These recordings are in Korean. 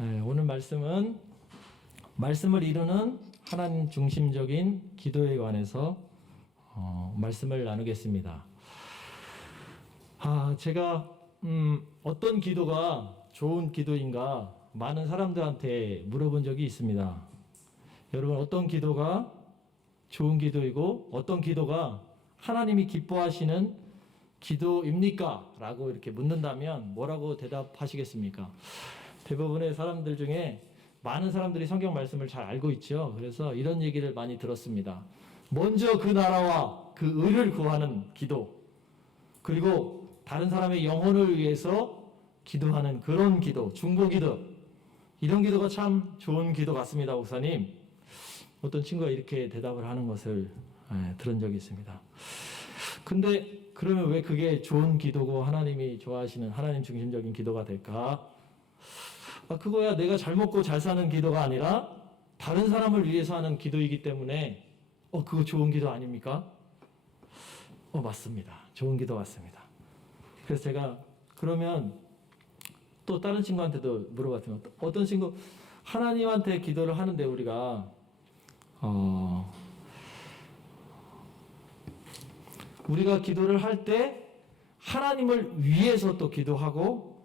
오늘 말씀은 말씀을 이루는 하나님 중심적인 기도에 관해서 말씀을 나누겠습니다. 제가 어떤 기도가 좋은 기도인가 많은 사람들한테 물어본 적이 있습니다. 여러분, 어떤 기도가 좋은 기도이고 어떤 기도가 하나님이 기뻐하시는 기도입니까? 라고 이렇게 묻는다면 뭐라고 대답하시겠습니까? 대부분의 사람들 중에 많은 사람들이 성경 말씀을 잘 알고 있죠. 그래서 이런 얘기를 많이 들었습니다. 먼저 그 나라와 그 의를 구하는 기도, 그리고 다른 사람의 영혼을 위해서 기도하는 그런 기도, 중보기도, 이런 기도가 참 좋은 기도 같습니다, 목사님. 어떤 친구가 이렇게 대답을 하는 것을 들은 적이 있습니다. 근데 그러면 왜 그게 좋은 기도고 하나님이 좋아하시는 하나님 중심적인 기도가 될까? 그거야 내가 잘 먹고 잘 사는 기도가 아니라 다른 사람을 위해서 하는 기도이기 때문에 그거 좋은 기도 아닙니까? 맞습니다. 좋은 기도 맞습니다. 그래서 제가 그러면 또 다른 친구한테도 물어봤습니다. 어떤 친구, 하나님한테 기도를 하는데 우리가 기도를 할 때 하나님을 위해서 또 기도하고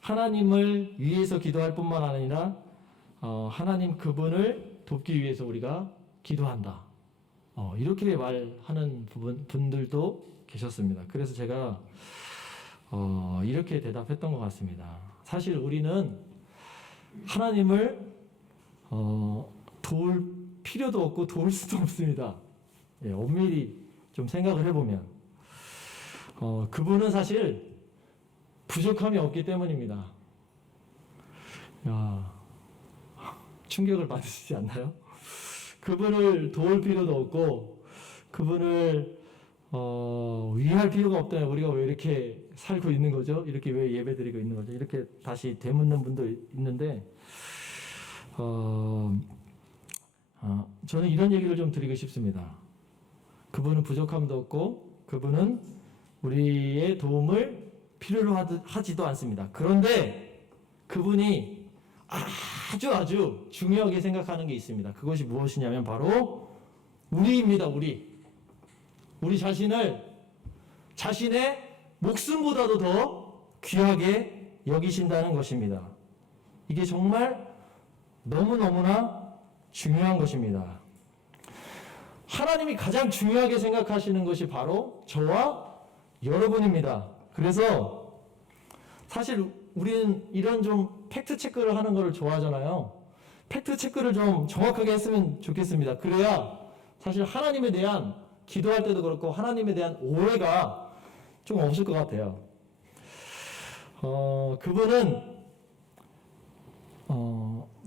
하나님을 위해서 기도할 뿐만 아니라 하나님 그분을 돕기 위해서 우리가 기도한다. 이렇게 말하는 분들도 계셨습니다. 그래서 제가 이렇게 대답했던 것 같습니다. 사실 우리는 하나님을 도울 필요도 없고 도울 수도 없습니다. 엄밀히 좀 생각을 해보면 그분은 사실 부족함이 없기 때문입니다. 충격을 받으시지 않나요? 그분을 도울 필요도 없고 그분을 위할 필요가 없다면 우리가 왜 이렇게 살고 있는 거죠? 이렇게 왜 예배드리고 있는 거죠? 이렇게 다시 되묻는 분도 있는데 저는 이런 얘기를 좀 드리고 싶습니다. 그분은 부족함도 없고 그분은 우리의 도움을 필요로 하지도 않습니다. 그런데 그분이 아주 중요하게 생각하는 게 있습니다. 그것이 무엇이냐면 바로 우리입니다. 우리 자신의 목숨보다도 더 귀하게 여기신다는 것입니다. 이게 정말 너무너무나 중요한 것입니다. 하나님이 가장 중요하게 생각하시는 것이 바로 저와 여러분입니다. 그래서 사실 우리는 이런 좀 팩트 체크를 하는 것을 좋아하잖아요. 팩트 체크를 좀 정확하게 했으면 좋겠습니다. 그래야 사실 하나님에 대한 기도할 때도 그렇고 하나님에 대한 오해가 좀 없을 것 같아요.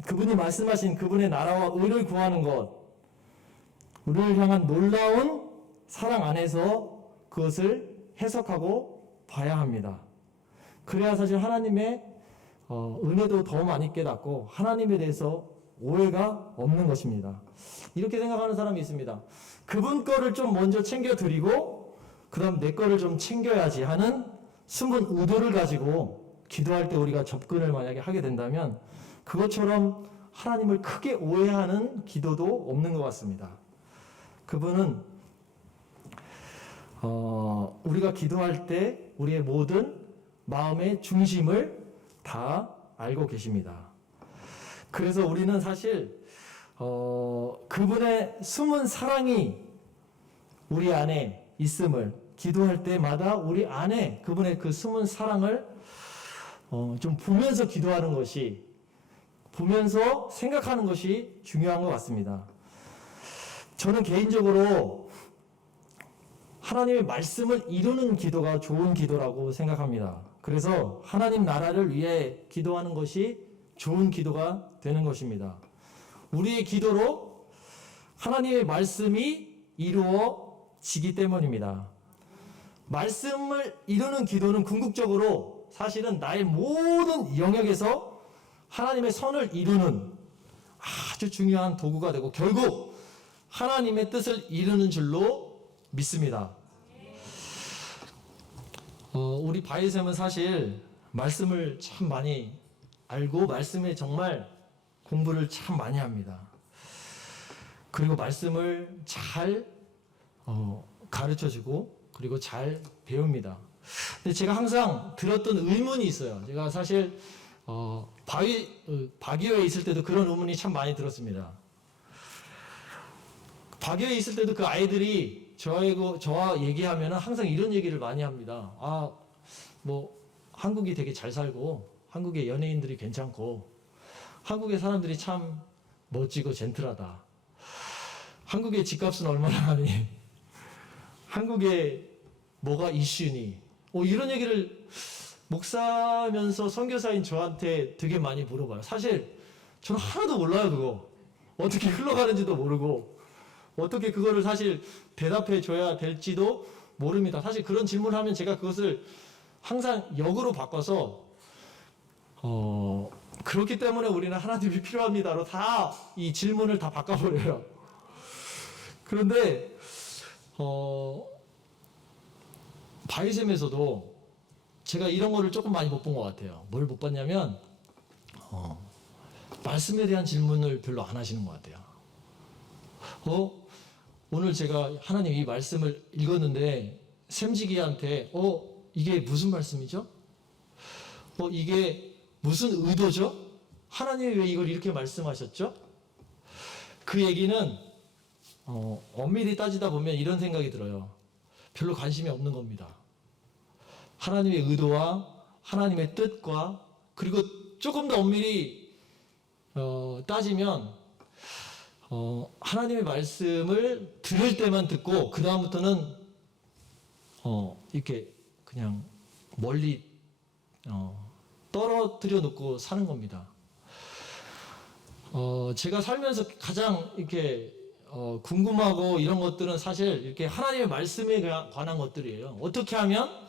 그분이 말씀하신 그분의 나라와 의를 구하는 것, 우리를 향한 놀라운 사랑 안에서 그것을 해석하고 봐야 합니다. 그래야 사실 하나님의 은혜도 더 많이 깨닫고 하나님에 대해서 오해가 없는 것입니다. 이렇게 생각하는 사람이 있습니다. 그분 거를 좀 먼저 챙겨드리고 그 다음 내 거를 좀 챙겨야지 하는 숨은 의도를 가지고 기도할 때 우리가 접근을 만약에 하게 된다면 그것처럼 하나님을 크게 오해하는 기도도 없는 것 같습니다. 그분은 우리가 기도할 때 우리의 모든 마음의 중심을 다 알고 계십니다. 그래서 우리는 사실 그분의 숨은 사랑이 우리 안에 있음을 기도할 때마다 우리 안에 그분의 그 숨은 사랑을 좀 보면서 기도하는 것이, 보면서 생각하는 것이 중요한 것 같습니다. 저는 개인적으로 하나님의 말씀을 이루는 기도가 좋은 기도라고 생각합니다. 그래서 하나님 나라를 위해 기도하는 것이 좋은 기도가 되는 것입니다. 우리의 기도로 하나님의 말씀이 이루어지기 때문입니다. 말씀을 이루는 기도는 궁극적으로 사실은 나의 모든 영역에서 하나님의 선을 이루는 아주 중요한 도구가 되고 결국 하나님의 뜻을 이루는 줄로 믿습니다. 우리 바이샘은 사실 말씀을 참 많이 알고 말씀에 정말 공부를 참 많이 합니다. 그리고 말씀을 잘 가르쳐주고 그리고 잘 배웁니다. 근데 제가 항상 들었던 의문이 있어요. 제가 사실 박이호에 있을 때도 그런 의문이 참 많이 들었습니다. 박이호에 있을 때도 그 아이들이 저와 얘기하면 항상 이런 얘기를 많이 합니다. 뭐 한국이 되게 잘 살고 한국의 연예인들이 괜찮고 한국의 사람들이 참 멋지고 젠틀하다. 한국의 집값은 얼마나 하니? 한국에 뭐가 이슈니? 이런 얘기를 목사면서 선교사인 저한테 되게 많이 물어봐요. 사실 저는 하나도 몰라요, 그거. 어떻게 흘러가는지도 모르고 어떻게 그거를 사실 대답해 줘야 될지도 모릅니다. 사실 그런 질문을 하면 제가 그것을 항상 역으로 바꿔서 그렇기 때문에 우리는 하나님이 필요합니다로 다 이 질문을 다 바꿔버려요. 그런데 바이셈에서도 제가 이런 거를 조금 많이 못 본 것 같아요. 뭘 못 봤냐면 말씀에 대한 질문을 별로 안 하시는 것 같아요. 오늘 제가 하나님 이 말씀을 읽었는데 샘지기한테 이게 무슨 말씀이죠? 이게 무슨 의도죠? 하나님이 왜 이걸 이렇게 말씀하셨죠? 그 얘기는 엄밀히 따지다 보면 이런 생각이 들어요. 별로 관심이 없는 겁니다. 하나님의 의도와 하나님의 뜻과 그리고 조금 더 엄밀히 따지면 하나님의 말씀을 들을 때만 듣고 그 다음부터는 이렇게 그냥 멀리 떨어뜨려 놓고 사는 겁니다. 제가 살면서 가장 이렇게 궁금하고 이런 것들은 사실 이렇게 하나님의 말씀에 관한 것들이에요. 어떻게 하면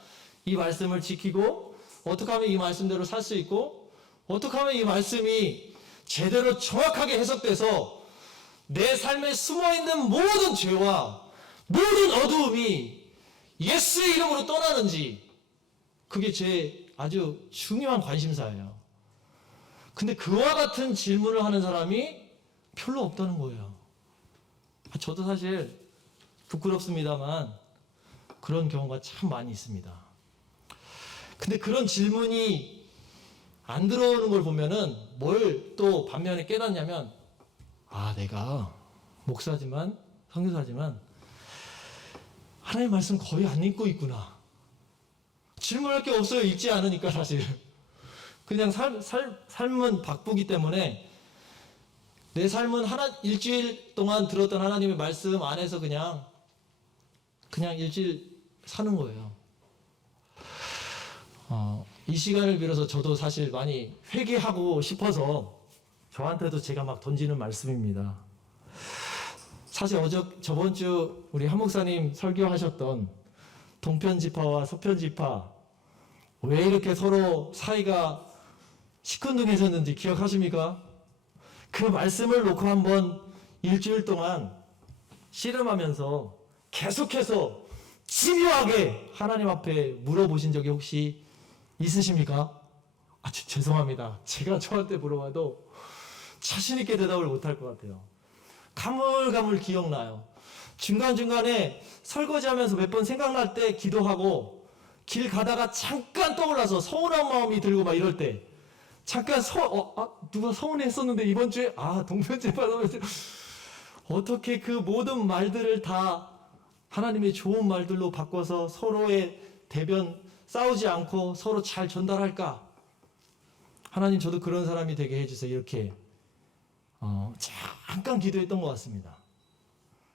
이 말씀을 지키고 어떻게 하면 이 말씀대로 살 수 있고 어떻게 하면 이 말씀이 제대로 정확하게 해석돼서 내 삶에 숨어있는 모든 죄와 모든 어두움이 예수의 이름으로 떠나는지 그게 제 아주 중요한 관심사예요. 근데 그와 같은 질문을 하는 사람이 별로 없다는 거예요. 저도 사실 부끄럽습니다만 그런 경우가 참 많이 있습니다. 근데 그런 질문이 안 들어오는 걸 보면은 뭘 또 반면에 깨닫냐면 내가 목사지만 선교사지만 하나님 말씀 거의 안 읽고 있구나. 질문할 게 없어요. 읽지 않으니까 사실. 그냥 삶은 바쁘기 때문에 내 삶은 일주일 동안 들었던 하나님의 말씀 안에서 그냥 일주일 사는 거예요. 이 시간을 빌어서 저도 사실 많이 회개하고 싶어서 저한테도 제가 막 던지는 말씀입니다. 사실 저번 주 우리 한 목사님 설교하셨던 동편지파와 서편지파 왜 이렇게 서로 사이가 시큰둥해졌는지 기억하십니까? 그 말씀을 놓고 한번 일주일 동안 씨름하면서 계속해서 집요하게 하나님 앞에 물어보신 적이 혹시 있으십니까? 죄송합니다. 제가 저한테 물어봐도 자신있게 대답을 못할 것 같아요. 가물가물 기억나요. 중간중간에 설거지하면서 몇 번 생각날 때 기도하고 길 가다가 잠깐 떠올라서 서운한 마음이 들고 막 이럴 때 잠깐 누가 서운했었는데 이번 주에 동편제파 어떻게 그 모든 말들을 다 하나님의 좋은 말들로 바꿔서 서로의 대변 싸우지 않고 서로 잘 전달할까? 하나님 저도 그런 사람이 되게 해주세요. 이렇게 잠깐 기도했던 것 같습니다.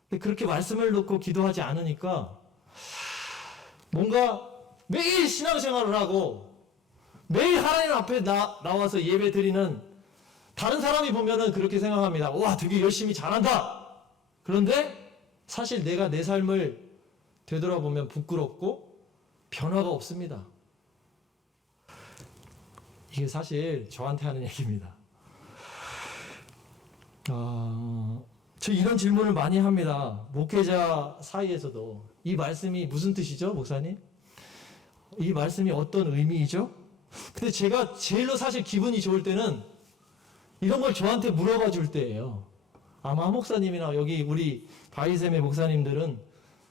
근데 그렇게 말씀을 놓고 기도하지 않으니까 뭔가 매일 신앙생활을 하고 매일 하나님 앞에 나와서 예배 드리는 다른 사람이 보면은 그렇게 생각합니다. 와, 되게 열심히 잘한다. 그런데 사실 내가 내 삶을 되돌아보면 부끄럽고 변화가 없습니다. 이게 사실 저한테 하는 얘기입니다. 저 이런 질문을 많이 합니다. 목회자 사이에서도 이 말씀이 무슨 뜻이죠, 목사님? 이 말씀이 어떤 의미이죠? 근데 제가 제일로 사실 기분이 좋을 때는 이런 걸 저한테 물어봐 줄 때예요. 아마 목사님이나 여기 우리 바이샘의 목사님들은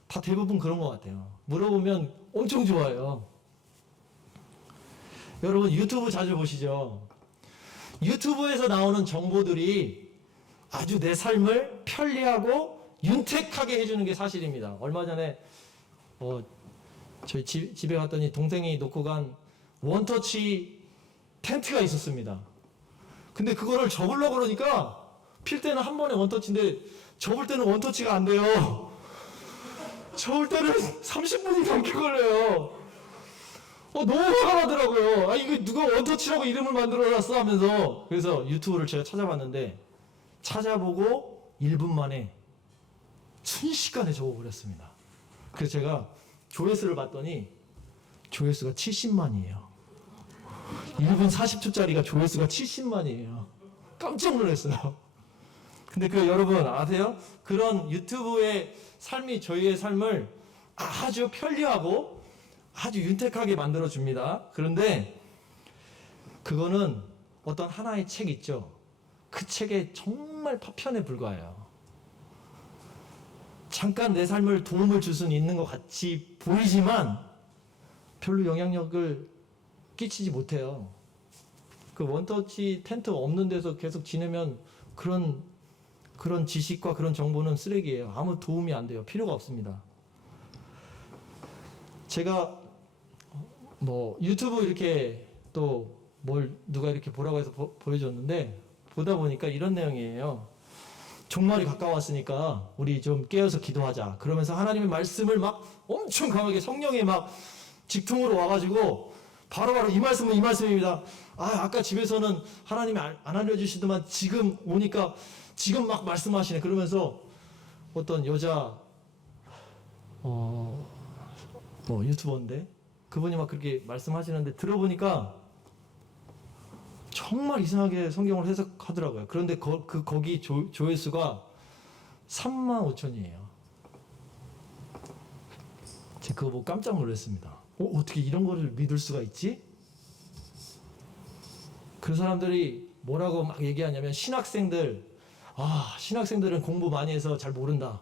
다 대부분 그런 것 같아요. 물어보면 엄청 좋아해요. 여러분 유튜브 자주 보시죠? 유튜브에서 나오는 정보들이 아주 내 삶을 편리하고 윤택하게 해주는 게 사실입니다. 얼마 전에 저희 집에 갔더니 동생이 놓고 간 원터치 텐트가 있었습니다. 근데 그거를 접으려고 그러니까 필 때는 한 번에 원터치인데 접을 때는 원터치가 안 돼요. 접을 때는 30분이 넘게 걸려요. 너무 화가 나더라고요. 이거 누가 원터치라고 이름을 만들어놨어 하면서. 그래서 유튜브를 제가 찾아봤는데 찾아보고 1분 만에 순식간에 접어버렸습니다. 그래서 제가 조회수를 봤더니 조회수가 70만이에요. 1분 40초짜리가 조회수가 70만이에요. 깜짝 놀랐어요. 근데 여러분 아세요? 그런 유튜브의 삶이 저희의 삶을 아주 편리하고 아주 윤택하게 만들어줍니다. 그런데 그거는 어떤 하나의 책 있죠. 그 책에 정말 파편에 불과해요. 잠깐 내 삶을 도움을 줄 수는 있는 것 같이 보이지만 별로 영향력을 끼치지 못해요. 그 원터치 텐트 없는 데서 계속 지내면 그런 지식과 그런 정보는 쓰레기예요. 아무 도움이 안 돼요. 필요가 없습니다. 제가 유튜브 이렇게 또 누가 이렇게 보라고 해서 보여줬는데 보다 보니까 이런 내용이에요. 종말이 가까웠으니까 우리 좀 깨어서 기도하자. 그러면서 하나님의 말씀을 막 엄청 강하게 성령에 막 직통으로 와가지고 바로바로 이 말씀은 이 말씀입니다. 아까 집에서는 하나님이 안 알려주시더만 지금 오니까 지금 막 말씀하시네. 그러면서 어떤 여자 유튜버인데 그분이 막 그렇게 말씀하시는데 들어보니까 정말 이상하게 성경을 해석하더라고요. 그런데 거기 조회수가 35,000이에요. 제가 그거 보고 깜짝 놀랐습니다. 어떻게 이런 거를 믿을 수가 있지? 그 사람들이 뭐라고 막 얘기하냐면 신학생들은 공부 많이 해서 잘 모른다.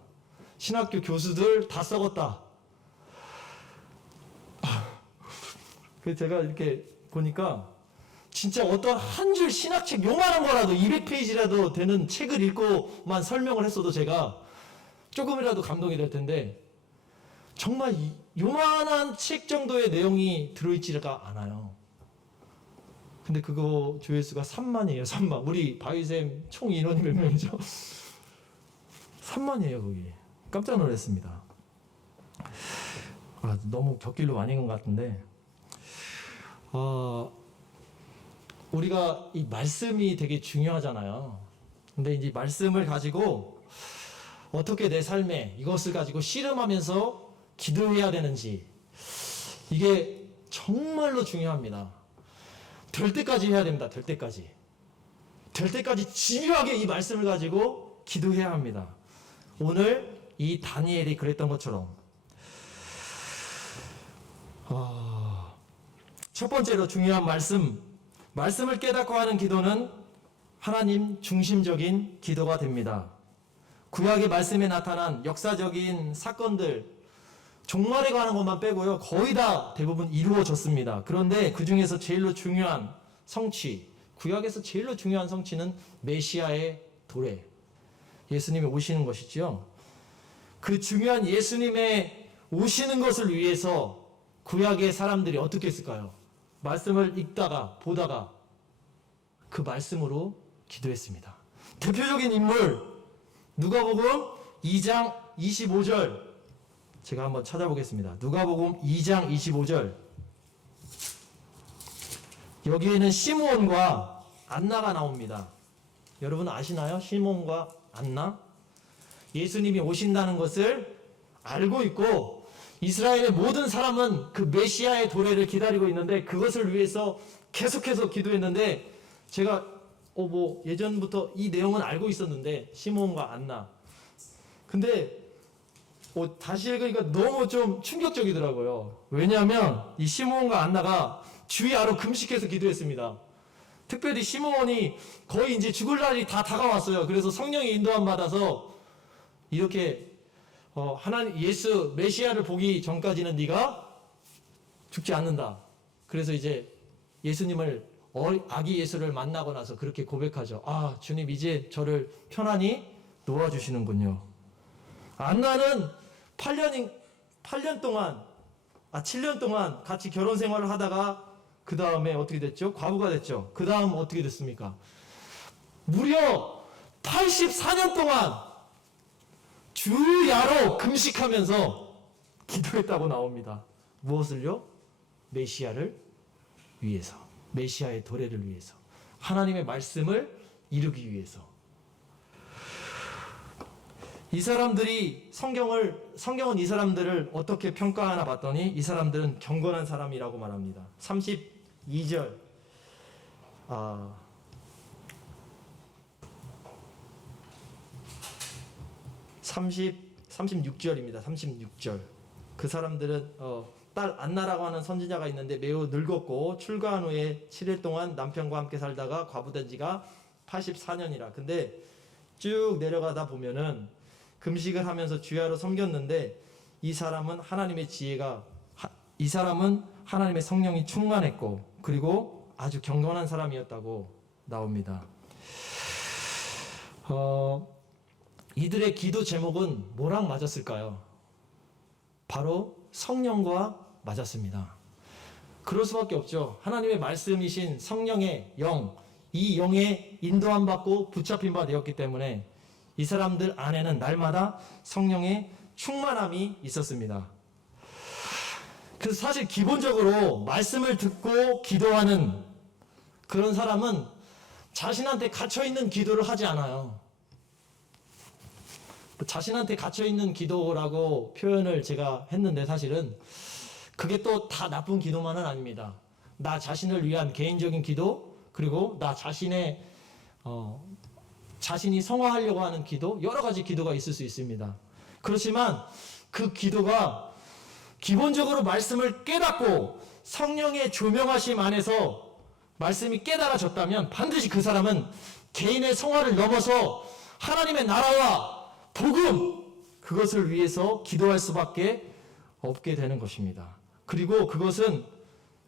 신학교 교수들 다 썩었다. 그래서 제가 이렇게 보니까 진짜 어떤 한 줄 신학책 요만한 거라도 200페이지라도 되는 책을 읽고만 설명을 했어도 제가 조금이라도 감동이 될 텐데 정말 요만한 책 정도의 내용이 들어있지가 않아요. 근데 그거 조회수가 3만이에요. 3만. 우리 바이샘 총 인원이 몇 명이죠? 3만이에요 거기. 깜짝 놀랐습니다. 너무 곁길로 많이 간 것 같은데 우리가 이 말씀이 되게 중요하잖아요. 근데 이제 말씀을 가지고 어떻게 내 삶에 이것을 가지고 씨름하면서 기도해야 되는지 이게 정말로 중요합니다. 될 때까지 해야 됩니다. 될 때까지 집요하게 이 말씀을 가지고 기도해야 합니다. 오늘 이 다니엘이 그랬던 것처럼 첫 번째로 중요한 말씀을 깨닫고 하는 기도는 하나님 중심적인 기도가 됩니다. 구약의 말씀에 나타난 역사적인 사건들, 종말에 관한 것만 빼고요. 거의 다 대부분 이루어졌습니다. 그런데 그 중에서 제일로 중요한 성취, 구약에서 제일로 중요한 성취는 메시아의 도래, 예수님이 오시는 것이죠. 그 중요한 예수님의 오시는 것을 위해서 구약의 사람들이 어떻게 했을까요? 말씀을 읽다가 보다가 그 말씀으로 기도했습니다. 대표적인 인물 누가복음 2장 25절 제가 한번 찾아보겠습니다. 누가복음 2장 25절 여기에는 시므온과 안나가 나옵니다. 여러분 아시나요? 시므온과 안나? 예수님이 오신다는 것을 알고 있고 이스라엘의 모든 사람은 그 메시아의 도래를 기다리고 있는데 그것을 위해서 계속해서 기도했는데 제가 예전부터 이 내용은 알고 있었는데 시므온과 안나 근데 다시 읽으니까 너무 좀 충격적이더라고요. 왜냐하면 이 시므온과 안나가 주야로 금식해서 기도했습니다. 특별히 시므온이 거의 이제 죽을 날이 다 다가왔어요. 그래서 성령의 인도함 받아서 이렇게 하나님 예수 메시아를 보기 전까지는 네가 죽지 않는다. 그래서 이제 예수님을 아기 예수를 만나고 나서 그렇게 고백하죠. 아, 주님 이제 저를 편안히 놓아주시는군요. 안나는 7년 동안 같이 결혼 생활을 하다가 그 다음에 어떻게 됐죠? 과부가 됐죠. 그 다음 어떻게 됐습니까? 무려 84년 동안 주야로 금식하면서 기도했다고 나옵니다. 무엇을요? 메시아를 위해서, 메시아의 도래를 위해서, 하나님의 말씀을 이루기 위해서. 이 사람들이 성경은 이 사람들을 어떻게 평가하나 봤더니 이 사람들은 경건한 사람이라고 말합니다. 32절 36절입니다. 36절. 그 사람들은 딸 안나라고 하는 선지자가 있는데 매우 늙었고 출가한 후에 7일 동안 남편과 함께 살다가 과부된 지가 84년이라. 근데 쭉 내려가다 보면은 금식을 하면서 주야로 섬겼는데 이 사람은 하나님의 성령이 충만했고 그리고 아주 경건한 사람이었다고 나옵니다. 이들의 기도 제목은 뭐랑 맞았을까요? 바로 성령과 맞았습니다. 그럴 수밖에 없죠. 하나님의 말씀이신 성령의 영, 이 영의 인도함 받고 붙잡힌 바 되었기 때문에 이 사람들 안에는 날마다 성령의 충만함이 있었습니다. 그래서 사실 기본적으로 말씀을 듣고 기도하는 그런 사람은 자신한테 갇혀있는 기도를 하지 않아요. 자신한테 갇혀있는 기도라고 표현을 제가 했는데 사실은 그게 또 다 나쁜 기도만은 아닙니다. 나 자신을 위한 개인적인 기도, 그리고 나 자신이 성화하려고 하는 기도, 여러 가지 기도가 있을 수 있습니다. 그렇지만 그 기도가 기본적으로 말씀을 깨닫고 성령의 조명하심 안에서 말씀이 깨달아졌다면 반드시 그 사람은 개인의 성화를 넘어서 하나님의 나라와 복음, 그것을 위해서 기도할 수밖에 없게 되는 것입니다. 그리고 그것은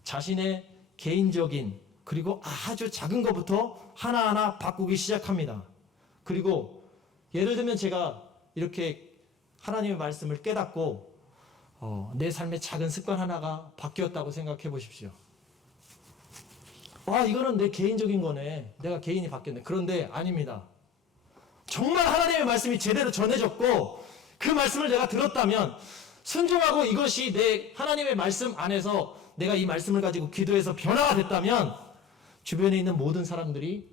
자신의 개인적인 그리고 아주 작은 것부터 하나하나 바꾸기 시작합니다. 그리고 예를 들면 제가 이렇게 하나님의 말씀을 깨닫고 내 삶의 작은 습관 하나가 바뀌었다고 생각해 보십시오. 이거는 내 개인적인 거네. 내가 개인이 바뀌었네. 그런데 아닙니다. 정말 하나님의 말씀이 제대로 전해졌고 그 말씀을 내가 들었다면 순종하고 이것이 내 하나님의 말씀 안에서 내가 이 말씀을 가지고 기도해서 변화가 됐다면 주변에 있는 모든 사람들이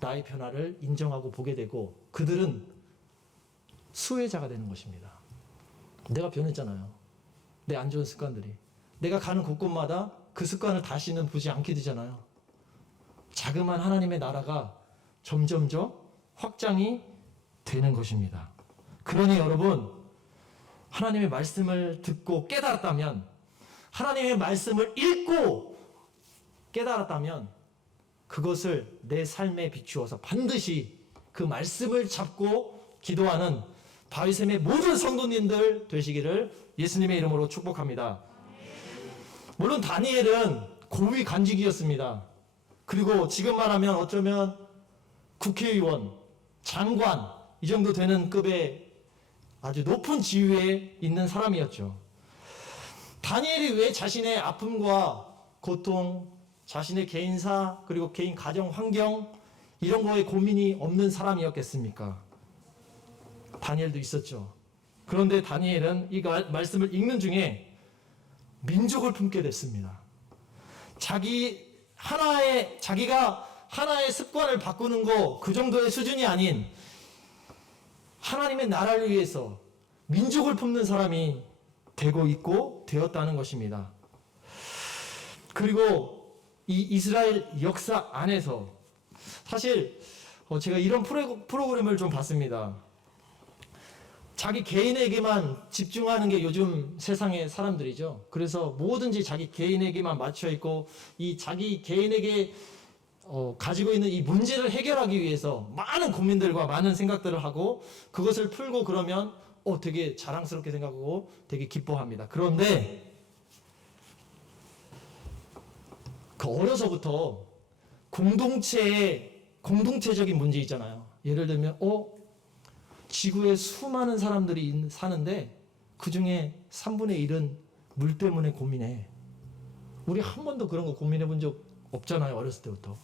나의 변화를 인정하고 보게 되고 그들은 수혜자가 되는 것입니다. 내가 변했잖아요. 내 안 좋은 습관들이. 내가 가는 곳곳마다 그 습관을 다시는 보지 않게 되잖아요. 자그마한 하나님의 나라가 점점점 확장이 되는 것입니다. 그러니 여러분, 하나님의 말씀을 듣고 깨달았다면, 하나님의 말씀을 읽고 깨달았다면 그것을 내 삶에 비추어서 반드시 그 말씀을 잡고 기도하는 바위샘의 모든 성도님들 되시기를 예수님의 이름으로 축복합니다. 물론 다니엘은 고위 간직이었습니다. 그리고 지금 말하면 어쩌면 국회의원, 장관 이 정도 되는 급의 아주 높은 지위에 있는 사람이었죠. 다니엘이 왜 자신의 아픔과 고통, 자신의 개인사 그리고 개인 가정 환경 이런 거에 고민이 없는 사람이었겠습니까? 다니엘도 있었죠. 그런데 다니엘은 이 말씀을 읽는 중에 민족을 품게 됐습니다. 자기가 하나의 습관을 바꾸는 거 그 정도의 수준이 아닌 하나님의 나라를 위해서 민족을 품는 사람이 되고 있고 되었다는 것입니다. 그리고 이 이스라엘 역사 안에서 사실 제가 이런 프로그램을 좀 봤습니다. 자기 개인에게만 집중하는 게 요즘 세상의 사람들이죠. 그래서 뭐든지 자기 개인에게만 맞춰 있고 이 자기 개인에게 가지고 있는 이 문제를 해결하기 위해서 많은 고민들과 많은 생각들을 하고 그것을 풀고 그러면 되게 자랑스럽게 생각하고 되게 기뻐합니다. 그런데 그 어려서부터 공동체적인 문제 있잖아요. 예를 들면 지구에 수많은 사람들이 사는데 그 중에 3분의 1은 물 때문에 고민해. 우리 한 번도 그런 거 고민해 본 적 없잖아요. 어렸을 때부터.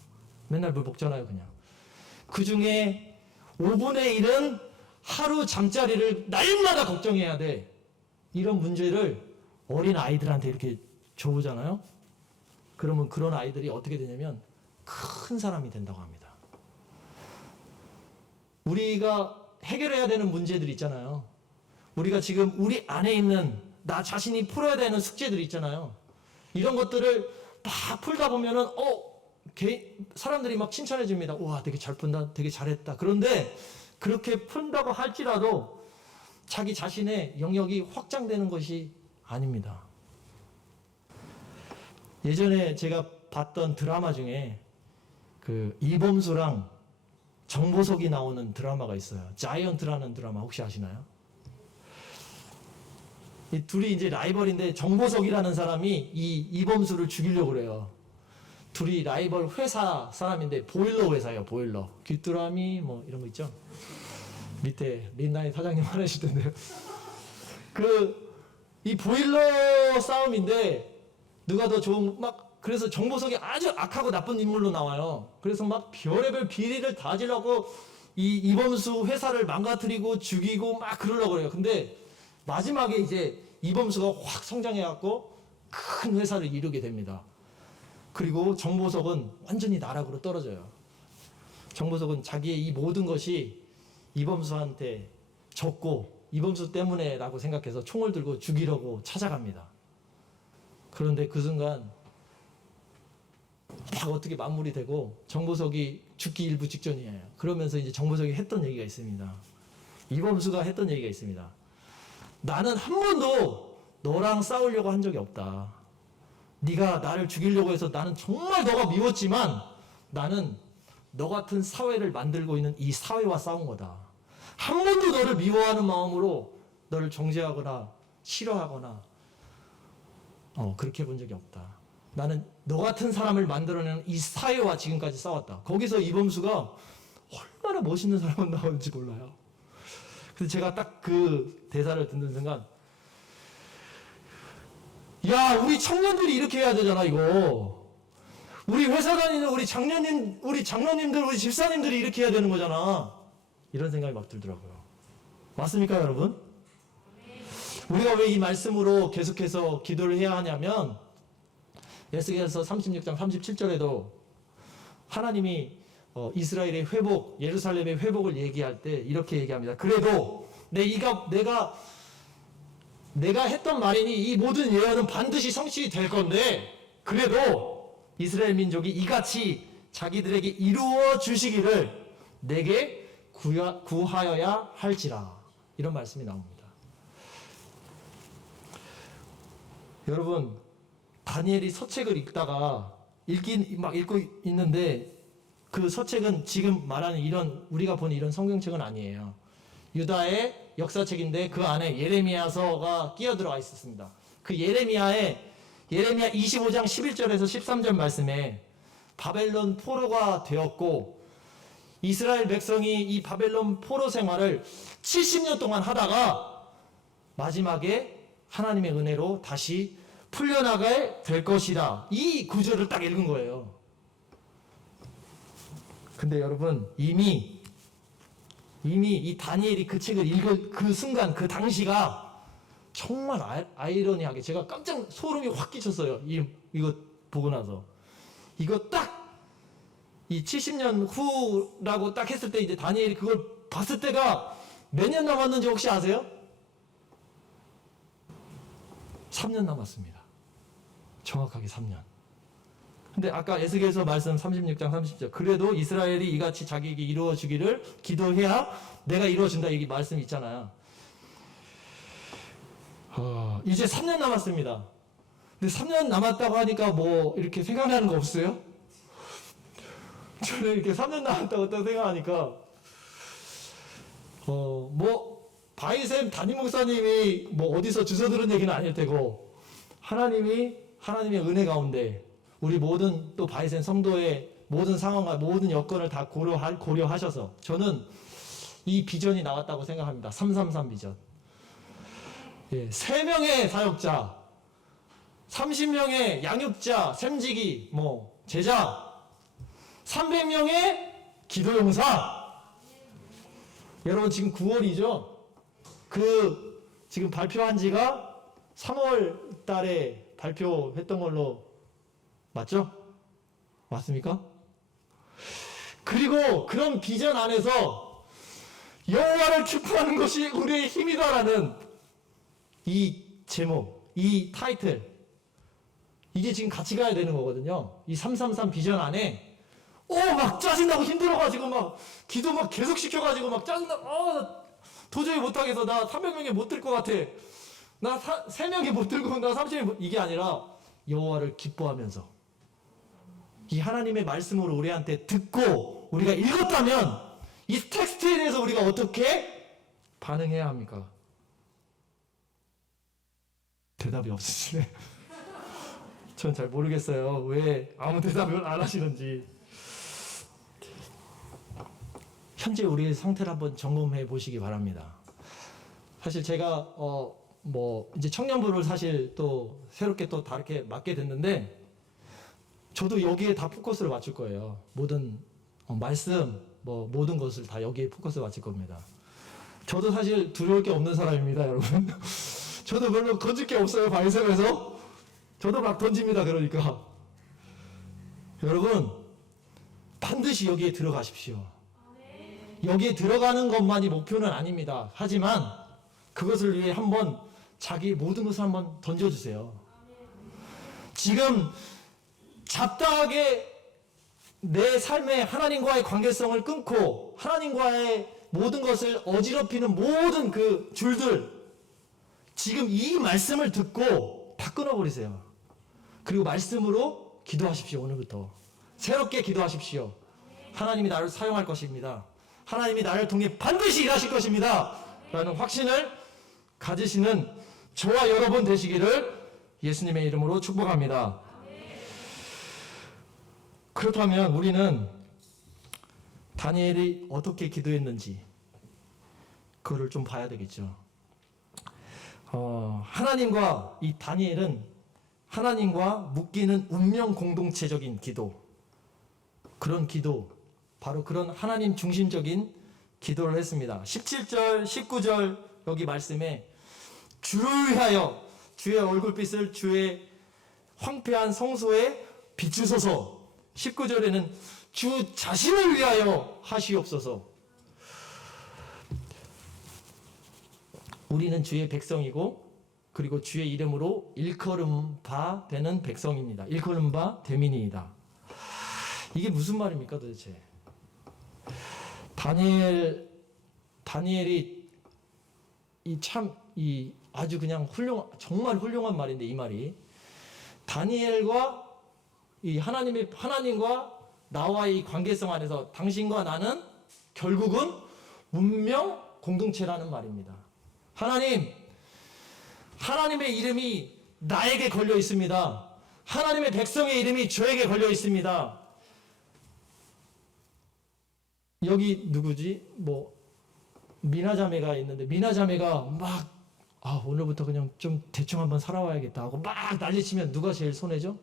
맨날 물 먹잖아요, 그냥. 그 중에 5분의 1은 하루 잠자리를 날마다 걱정해야 돼. 이런 문제를 어린 아이들한테 이렇게 줘보잖아요. 그러면 그런 아이들이 어떻게 되냐면 큰 사람이 된다고 합니다. 우리가 해결해야 되는 문제들 있잖아요. 우리가 지금 우리 안에 있는 나 자신이 풀어야 되는 숙제들이 있잖아요. 이런 것들을 막 풀다 보면은 사람들이 막 칭찬해 줍니다. 와, 되게 잘 푼다. 되게 잘했다. 그런데 그렇게 푼다고 할지라도 자기 자신의 영역이 확장되는 것이 아닙니다. 예전에 제가 봤던 드라마 중에 그 이범수랑 정보석이 나오는 드라마가 있어요. 자이언트라는 드라마 혹시 아시나요? 이 둘이 이제 라이벌인데 정보석이라는 사람이 이 이범수를 죽이려고 그래요. 둘이 라이벌 회사 사람인데 보일러 회사예요. 보일러. 귀뚜라미 뭐 이런 거 있죠. 밑에 민나이 사장님 하시실 텐데요. 이 보일러 싸움인데 누가 더 좋은 그래서 정보석이 아주 악하고 나쁜 인물로 나와요. 그래서 막 별의별 비리를 다 지려고 이 이범수 회사를 망가뜨리고 죽이고 막 그러려고 그래요. 근데 마지막에 이제 이범수가 확 성장해갖고 큰 회사를 이루게 됩니다. 그리고 정보석은 완전히 나락으로 떨어져요. 정보석은 자기의 이 모든 것이 이범수한테 졌고 이범수 때문에라고 생각해서 총을 들고 죽이려고 찾아갑니다. 그런데 그 순간 막 어떻게 마무리 되고 정보석이 죽기 일부 직전이에요. 그러면서 이제 정보석이 했던 얘기가 있습니다. 이범수가 했던 얘기가 있습니다. 나는 한 번도 너랑 싸우려고 한 적이 없다. 네가 나를 죽이려고 해서 나는 정말 너가 미웠지만 나는 너 같은 사회를 만들고 있는 이 사회와 싸운 거다. 한 번도 너를 미워하는 마음으로 너를 정죄하거나 싫어하거나 그렇게 본 적이 없다. 나는 너 같은 사람을 만들어내는 이 사회와 지금까지 싸웠다. 거기서 이범수가 얼마나 멋있는 사람은 나오는지 몰라요. 그래서 제가 딱 그 대사를 듣는 순간 야, 우리 청년들이 이렇게 해야 되잖아, 이거. 우리 회사 다니는 우리 장로님들, 우리 집사님들이 이렇게 해야 되는 거잖아. 이런 생각이 막 들더라고요. 맞습니까, 여러분? 우리가 왜 이 말씀으로 계속해서 기도를 해야 하냐면 에스겔서 36장 37절에도 하나님이 이스라엘의 회복, 예루살렘의 회복을 얘기할 때 이렇게 얘기합니다. 그래도 내가 했던 말이니 이 모든 예언은 반드시 성취될 건데 그래도 이스라엘 민족이 이같이 자기들에게 이루어 주시기를 내게 구하여야 할지라. 이런 말씀이 나옵니다. 여러분, 다니엘이 서책을 읽다가 읽고 있는데 그 서책은 지금 말하는 우리가 보는 이런 성경책은 아니에요. 유다의 역사책인데 그 안에 예레미야서가 끼어들어가 있었습니다. 그 예레미야 25장 11절에서 13절 말씀에 바벨론 포로가 되었고 이스라엘 백성이 이 바벨론 포로 생활을 70년 동안 하다가 마지막에 하나님의 은혜로 다시 풀려나가야 될 것이다. 이 구절을 딱 읽은 거예요. 근데 여러분 이미 이 다니엘이 그 책을 읽은 그 순간 그 당시가 정말 아이러니하게 제가 깜짝 소름이 확 끼쳤어요. 이거 보고 나서 이거 딱 이 70년 후라고 딱 했을 때 이제 다니엘이 그걸 봤을 때가 몇 년 남았는지 혹시 아세요? 3년 남았습니다. 정확하게 3년. 근데 아까 에스겔서 말씀 36장 30절 그래도 이스라엘이 이같이 자기에게 이루어주기를 기도해야 내가 이루어준다. 여기 말씀 있잖아요. 이제 3년 남았습니다. 근데 3년 남았다고 하니까 뭐 이렇게 생각나는 거 없어요? 저는 이렇게 3년 남았다고 딱 생각하니까 뭐 바이샘 담임 목사님이 뭐 어디서 주워 들은 얘기는 아닐 테고 하나님의 은혜 가운데 우리 모든 또 바이샘 성도의 모든 상황과 모든 여건을 다 고려하셔서 저는 이 비전이 나왔다고 생각합니다. 333 비전. 3명의 사역자, 30명의 양육자, 샘지기, 뭐 제자, 300명의 기도용사. 여러분 지금 9월이죠? 지금 발표한 지가 3월 달에 발표했던 걸로 맞죠? 맞습니까? 그리고 그런 비전 안에서 여호와를 기뻐하는 것이 우리의 힘이다라는 이 제목, 이 타이틀, 이게 지금 같이 가야 되는 거거든요. 이 333 비전 안에 막 짜증나고 힘들어가지고 막 기도 막 계속 시켜가지고 막 짜증나고 나 도저히 못하겠어. 나 300명에 못 들 것 같아. 나 3명에 못 들고 나 30명에 이게 아니라 여호와를 기뻐하면서 이 하나님의 말씀으로 우리한테 듣고 우리가 읽었다면 이 텍스트에 대해서 우리가 어떻게 반응해야 합니까? 대답이 없으시네. 전 잘 모르겠어요. 왜 아무 대답을 안 하시는지. 현재 우리의 상태를 한번 점검해 보시기 바랍니다. 사실 제가 뭐 이제 청년부를 사실 또 새롭게 또 다르게 맡게 됐는데 저도 여기에 다 포커스를 맞출 거예요. 모든 말씀 뭐 모든 것을 다 여기에 포커스를 맞출 겁니다. 저도 사실 두려울 게 없는 사람입니다, 여러분. 저도 별로 건질 게 없어요, 바이샘에서. 저도 막 던집니다, 그러니까. 여러분, 반드시 여기에 들어가십시오. 여기에 들어가는 것만이 목표는 아닙니다. 하지만 그것을 위해 한번 자기 모든 것을 한번 던져주세요. 지금 잡다하게 내 삶의 하나님과의 관계성을 끊고 하나님과의 모든 것을 어지럽히는 모든 그 줄들, 지금 이 말씀을 듣고 다 끊어버리세요. 그리고 말씀으로 기도하십시오. 오늘부터 새롭게 기도하십시오. 하나님이 나를 사용할 것입니다. 하나님이 나를 통해 반드시 일하실 것입니다. 라는 확신을 가지시는 저와 여러분 되시기를 예수님의 이름으로 축복합니다. 그렇다면 우리는 다니엘이 어떻게 기도했는지 그거를 좀 봐야 되겠죠. 하나님과 이 다니엘은 하나님과 묶이는 운명 공동체적인 기도, 그런 기도, 바로 그런 하나님 중심적인 기도를 했습니다. 17절, 19절 여기 말씀에 주를 위하여 주의 얼굴빛을 주의 황폐한 성소에 비추소서. 19절에는 주 자신을 위하여 하시옵소서. 우리는 주의 백성이고 그리고 주의 이름으로 일컬음 바 되는 백성입니다. 일컬음 바 대민이다. 이게 무슨 말입니까 도대체? 다니엘이 아주 그냥 정말 훌륭한 말인데, 이 말이 다니엘과 하나님과 나와의 이 관계성 안에서 당신과 나는 결국은 운명 공동체라는 말입니다. 하나님의 이름이 나에게 걸려 있습니다. 하나님의 백성의 이름이 저에게 걸려 있습니다. 여기 누구지? 미나자매가 있는데, 미나자매가 막 오늘부터 그냥 좀 대충 한번 살아와야겠다 하고 막 난리치면 누가 제일 손해죠?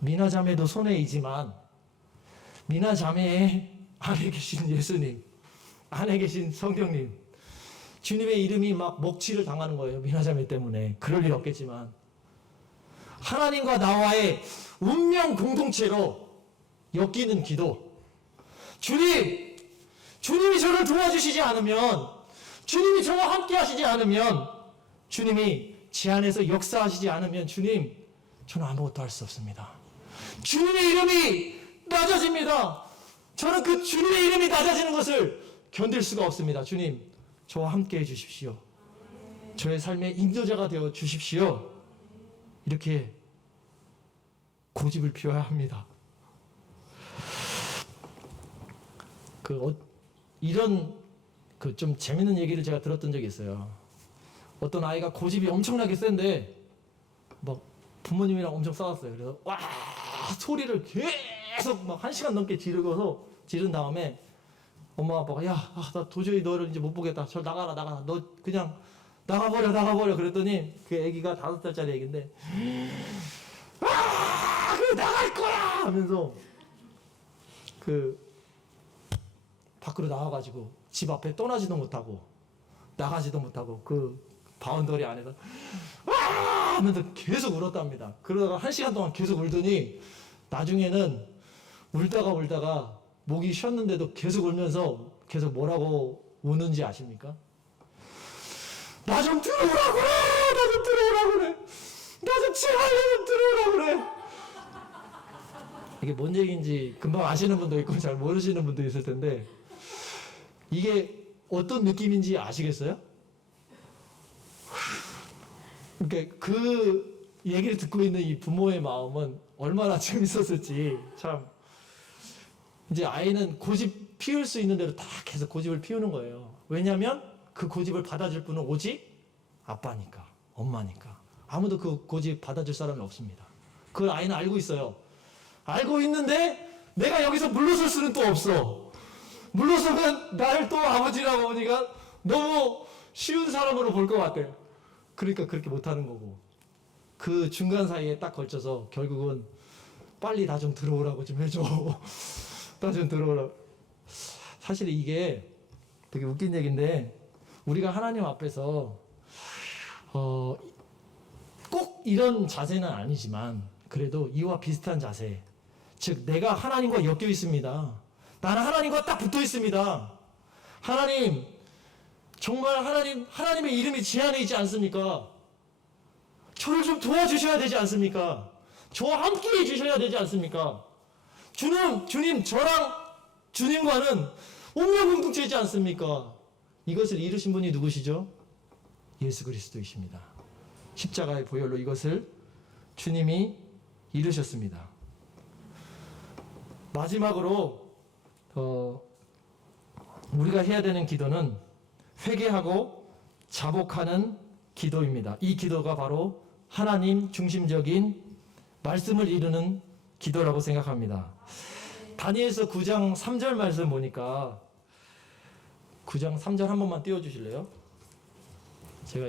미나자매도 손해이지만 미나자매의 안에 계신 예수님, 안에 계신 성령님, 주님의 이름이 막 먹칠을 당하는 거예요. 미나자매 때문에. 그럴 일 없겠지만 하나님과 나와의 운명 공동체로 엮이는 기도. 주님이 저를 도와주시지 않으면, 주님이 저와 함께 하시지 않으면, 주님이 제 안에서 역사하시지 않으면 주님, 저는 아무것도 할 수 없습니다. 주님의 이름이 낮아집니다. 저는 그 주님의 이름이 낮아지는 것을 견딜 수가 없습니다. 주님, 저와 함께 해주십시오. 저의 삶의 인도자가 되어 주십시오. 이렇게 고집을 피워야 합니다. 이런 좀 재밌는 얘기를 제가 들었던 적이 있어요. 어떤 아이가 고집이 엄청나게 센데 막 부모님이랑 엄청 싸웠어요. 그래서 와 소리를 계속 막 1시간 넘게 지른 다음에 엄마 아빠가 나 도저히 너를 이제 못 보겠다. 저 나가라. 너 그냥 나가버려. 그랬더니 그 애기가 5살짜리 애기인데 그래 나갈 거야 하면서 밖으로 나와가지고 집 앞에 떠나지도 못하고 나가지도 못하고 그 바운더리 안에서 하면서 계속 울었답니다. 그러다가 1시간 동안 계속 울더니 나중에는 울다가 목이 쉬었는데도 계속 울면서 계속 뭐라고 우는지 아십니까? 나 좀 들어오라 그래! 나 좀 제발 좀 들어오라 그래! 이게 뭔 얘기인지 금방 아시는 분도 있고 잘 모르시는 분도 있을 텐데 이게 어떤 느낌인지 아시겠어요? 그러니까 그 얘기를 듣고 있는 이 부모의 마음은 얼마나 재밌었을지 참. 이제 아이는 고집 피울 수 있는 대로 다 계속 고집을 피우는 거예요. 왜냐하면 그 고집을 받아줄 분은 오직 아빠니까, 엄마니까. 아무도 그 고집 받아줄 사람이 없습니다. 그걸 아이는 알고 있어요. 알고 있는데 내가 여기서 물러설 수는 또 없어. 물러서면 나를 또 아버지라고 보니까 너무 쉬운 사람으로 볼 것 같아. 그러니까 그렇게 못하는 거고. 그 중간 사이에 딱 걸쳐서 결국은 빨리 나 좀 들어오라고 좀 해줘. 나 좀 들어오라고. 사실 이게 되게 웃긴 얘기인데 우리가 하나님 앞에서 꼭 이런 자세는 아니지만 그래도 이와 비슷한 자세, 즉 내가 하나님과 엮여 있습니다. 나는 하나님과 딱 붙어 있습니다. 하나님, 정말 하나님의 이름이 제 안에 있지 않습니까? 저를 좀 도와주셔야 되지 않습니까? 저와 함께 해주셔야 되지 않습니까? 주님, 저랑 주님과는 운명공동체이지 않습니까? 이것을 이루신 분이 누구시죠? 예수 그리스도이십니다. 십자가의 보혈로 이것을 주님이 이루셨습니다. 마지막으로 우리가 해야 되는 기도는 회개하고 자복하는 기도입니다. 이 기도가 바로 하나님 중심적인 말씀을 이루는 기도라고 생각합니다. 다니엘서 9장 3절 말씀 보니까 9장 3절 한 번만 띄워주실래요? 제가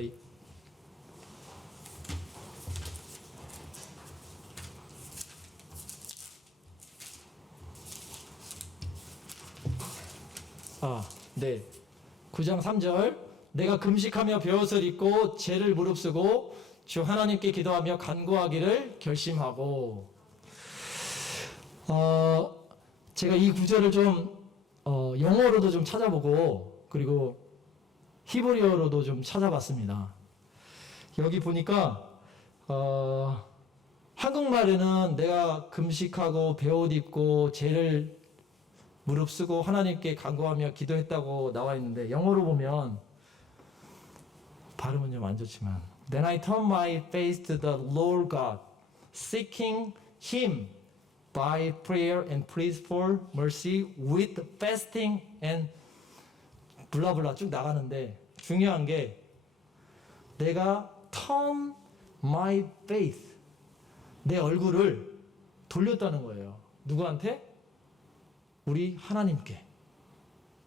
네. 9장 3절 내가 금식하며 베옷을 입고 죄를 무릅쓰고 주 하나님께 기도하며 간구하기를 결심하고 제가 이 구절을 좀 영어로도 좀 찾아보고 그리고 히브리어로도 좀 찾아봤습니다. 여기 보니까 한국말에는 내가 금식하고 베옷 입고 죄를 무릅쓰고 하나님께 간구하며 기도했다고 나와 있는데 영어로 보면 발음은 좀 안 좋지만 Then I turned my face to the Lord God, seeking Him by prayer and pleas for mercy with fasting and 블라블라 쭉 나가는데 중요한 게 내가 turn my face 내 얼굴을 돌렸다는 거예요. 누구한테? 우리 하나님께.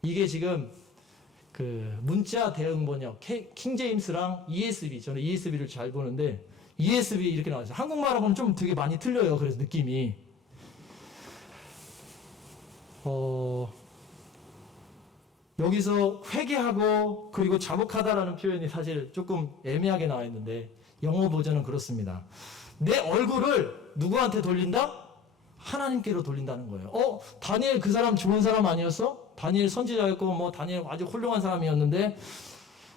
이게 지금 그 문자 대응 번역 킹제임스랑 ESV 저는 ESV를 잘 보는데 ESV 이렇게 나와있어요. 한국말하고는 좀 되게 많이 틀려요. 그래서 느낌이 여기서 회개하고 그리고 자복하다라는 표현이 사실 조금 애매하게 나와 있는데 영어 버전은 그렇습니다. 내 얼굴을 누구한테 돌린다? 하나님께로 돌린다는 거예요. 다니엘 그 사람 좋은 사람 아니었어? 다니엘 선지자였고 다니엘 아주 훌륭한 사람이었는데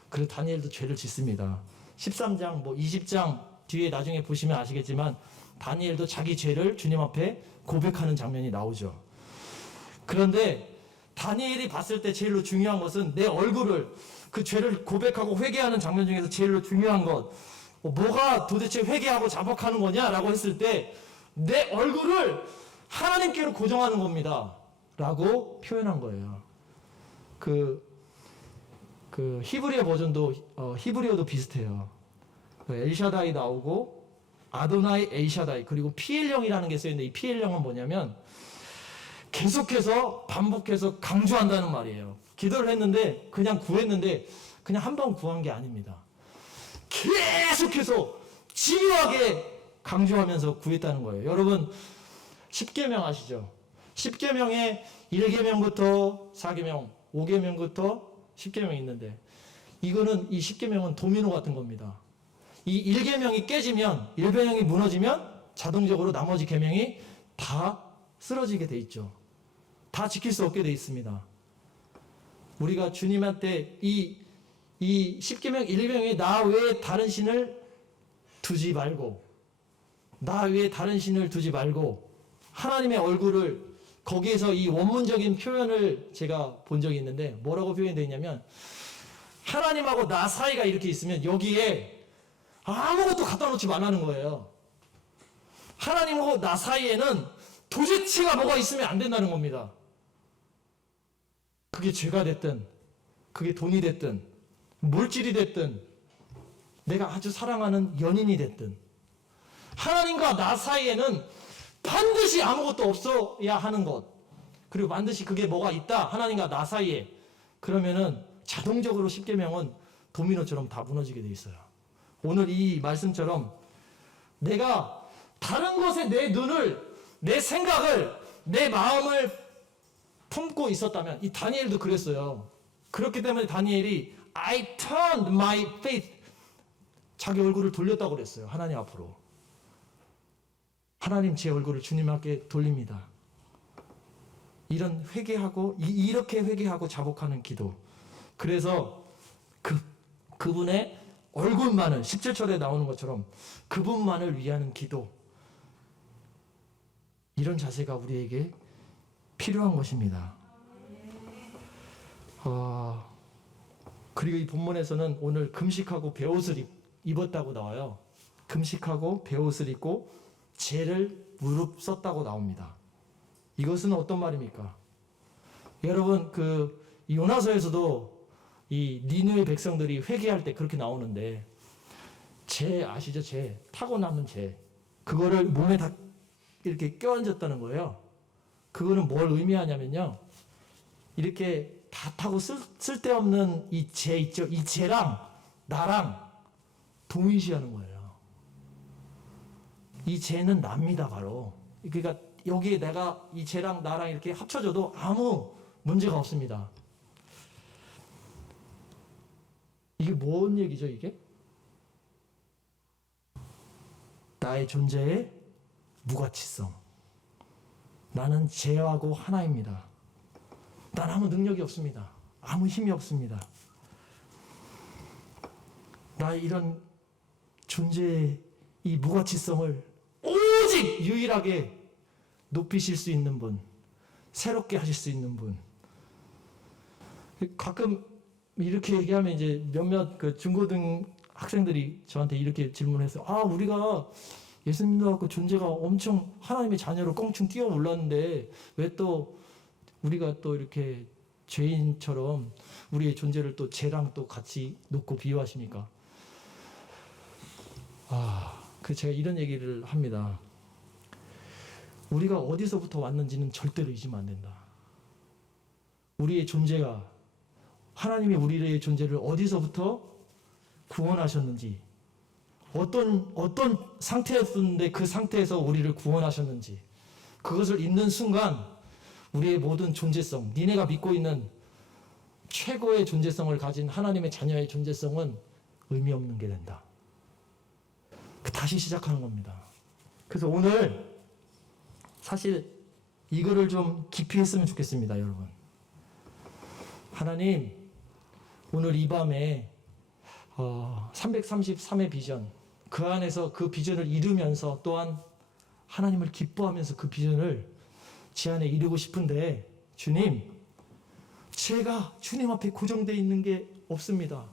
그래 다니엘도 죄를 짓습니다. 13장 20장 뒤에 나중에 보시면 아시겠지만 다니엘도 자기 죄를 주님 앞에 고백하는 장면이 나오죠. 그런데 다니엘이 봤을 때 제일로 중요한 것은 내 얼굴을 그 죄를 고백하고 회개하는 장면 중에서 제일 중요한 것, 뭐가 도대체 회개하고 자복하는 거냐라고 했을 때 내 얼굴을 하나님께로 고정하는 겁니다 라고 표현한 거예요. 그 히브리어 버전도 히브리어도 비슷해요. 엘샤다이 나오고 아도나이 엘샤다이, 그리고 피엘령이라는 게 쓰여있는데, 이 피엘령은 뭐냐면 계속해서 반복해서 강조한다는 말이에요. 기도를 했는데 그냥 구했는데 그냥 한 번 구한 게 아닙니다. 계속해서 집요하게 강조하면서 구했다는 거예요. 여러분 10계명 아시죠? 10계명에 1계명부터 4계명, 5계명부터 10계명이 있는데, 이거는 이 10계명은 도미노 같은 겁니다. 이 1계명이 깨지면, 1계명이 무너지면 자동적으로 나머지 계명이 다 쓰러지게 돼 있죠. 다 지킬 수 없게 돼 있습니다. 우리가 주님한테 이 10계명 1계명에 나 외에 다른 신을 두지 말고, 나 외에 다른 신을 두지 말고, 하나님의 얼굴을, 거기에서 이 원문적인 표현을 제가 본 적이 있는데 뭐라고 표현되어 있냐면, 하나님하고 나 사이가 이렇게 있으면 여기에 아무것도 갖다 놓지 말라는 거예요. 하나님하고 나 사이에는 도대체가 뭐가 있으면 안 된다는 겁니다. 그게 죄가 됐든, 그게 돈이 됐든, 물질이 됐든, 내가 아주 사랑하는 연인이 됐든, 하나님과 나 사이에는 반드시 아무것도 없어야 하는 것, 그리고 반드시 그게 뭐가 있다, 하나님과 나 사이에, 그러면은 자동적으로 10계명은 도미노처럼 다 무너지게 돼 있어요. 오늘 이 말씀처럼 내가 다른 것에 내 눈을, 내 생각을, 내 마음을 품고 있었다면, 이 다니엘도 그랬어요. 그렇기 때문에 다니엘이 I turned my faith, 자기 얼굴을 돌렸다고 그랬어요. 하나님 앞으로. 하나님, 제 얼굴을 주님 앞에 돌립니다. 이런 회개하고, 이렇게 회개하고 자복하는 기도. 그래서 그분의 얼굴만을, 17절에 나오는 것처럼 그분만을 위하는 기도, 이런 자세가 우리에게 필요한 것입니다. 그리고 이 본문에서는 오늘 금식하고 베옷을 입었다고 나와요. 금식하고 베옷을 입고 죄를 무릅 썼다고 나옵니다. 이것은 어떤 말입니까? 여러분, 요나서에서도 이 니느웨 백성들이 회개할 때 그렇게 나오는데, 죄 아시죠? 죄, 타고남은 죄, 그거를 몸에 다 이렇게 껴안았다는 거예요. 그거는 뭘 의미하냐면요, 이렇게 다 타고 쓸데없는 이 죄 있죠? 이 죄랑 나랑 동일시하는 거예요. 이 죄는 납니다, 바로. 그러니까 여기에 내가 이 죄랑 나랑 이렇게 합쳐져도 아무 문제가 없습니다. 이게 뭔 얘기죠, 이게? 나의 존재의 무가치성. 나는 죄하고 하나입니다. 난 아무 능력이 없습니다. 아무 힘이 없습니다. 나의 이런 존재의 이 무가치성을 오직 유일하게 높이실 수 있는 분, 새롭게 하실 수 있는 분. 가끔 이렇게 얘기하면 이제 몇몇 중고등 학생들이 저한테 이렇게 질문해서, 우리가 예수 믿어갖고 존재가 엄청 하나님의 자녀로 껑충 뛰어 올랐는데 왜 또 우리가 또 이렇게 죄인처럼 우리의 존재를 또 죄랑 또 같이 놓고 비유하십니까? 제가 이런 얘기를 합니다. 우리가 어디서부터 왔는지는 절대로 잊으면 안 된다. 우리의 존재가, 하나님이 우리의 존재를 어디서부터 구원하셨는지, 어떤 상태였었는데 그 상태에서 우리를 구원하셨는지, 그것을 잊는 순간 우리의 모든 존재성, 니네가 믿고 있는 최고의 존재성을 가진 하나님의 자녀의 존재성은 의미 없는 게 된다. 다시 시작하는 겁니다. 그래서 오늘 사실 이거를 좀 깊이 했으면 좋겠습니다, 여러분. 하나님, 오늘 이 밤에 333의 비전, 그 안에서 그 비전을 이루면서 또한 하나님을 기뻐하면서 그 비전을 제 안에 이루고 싶은데, 주님, 제가 주님 앞에 고정되어 있는 게 없습니다.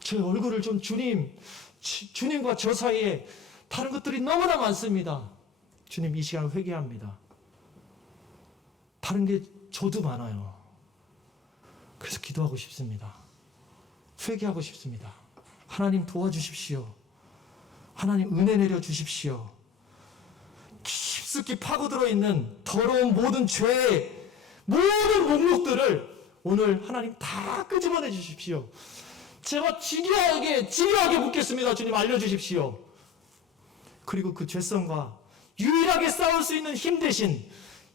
제 얼굴을 좀 주님과 저 사이에 다른 것들이 너무나 많습니다. 주님, 이 시간 회개합니다. 다른 게 저도 많아요. 그래서 기도하고 싶습니다. 회개하고 싶습니다. 하나님 도와주십시오. 하나님 은혜 내려 주십시오. 깊숙이 파고들어 있는 더러운 모든 죄의 모든 목록들을 오늘 하나님 다 끄집어내 주십시오. 제가 집요하게 묻겠습니다. 주님, 알려주십시오. 그리고 그 죄성과 유일하게 싸울 수 있는 힘 대신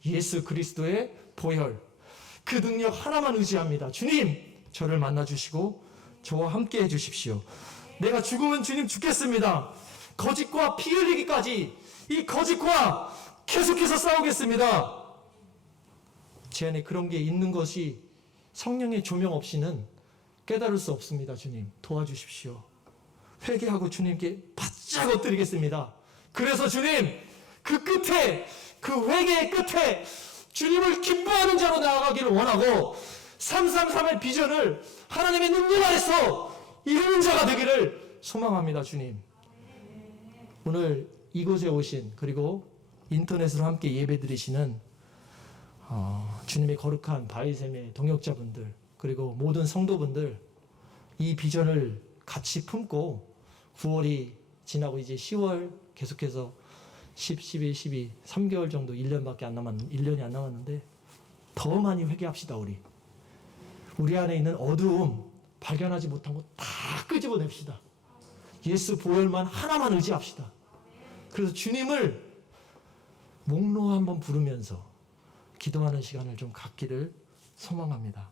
예수 그리스도의 보혈, 그 능력 하나만 의지합니다. 주님, 저를 만나주시고 저와 함께 해주십시오. 내가 죽으면 주님 죽겠습니다. 거짓과 피 흘리기까지 이 거짓과 계속해서 싸우겠습니다. 제 안에 그런 게 있는 것이 성령의 조명 없이는 깨달을 수 없습니다. 주님, 도와주십시오. 회개하고 주님께 바짝 엎드리겠습니다. 그래서 주님, 그 끝에, 그 회개의 끝에 주님을 기뻐하는 자로 나아가기를 원하고 333의 비전을 하나님의 능력 안에서 이루는 자가 되기를 소망합니다. 주님, 오늘 이곳에 오신, 그리고 인터넷으로 함께 예배드리시는 주님의 거룩한 바이셈의 동역자분들, 그리고 모든 성도분들, 이 비전을 같이 품고 9월이 지나고 이제 10월 계속해서 10, 11, 12, 3개월 정도 1년이 안 남았는데 더 많이 회개합시다. 우리 안에 있는 어두움, 발견하지 못한 거 다 끄집어냅시다. 예수 보혈만 하나만 의지합시다. 그래서 주님을 목로 한번 부르면서 기도하는 시간을 좀 갖기를 소망합니다.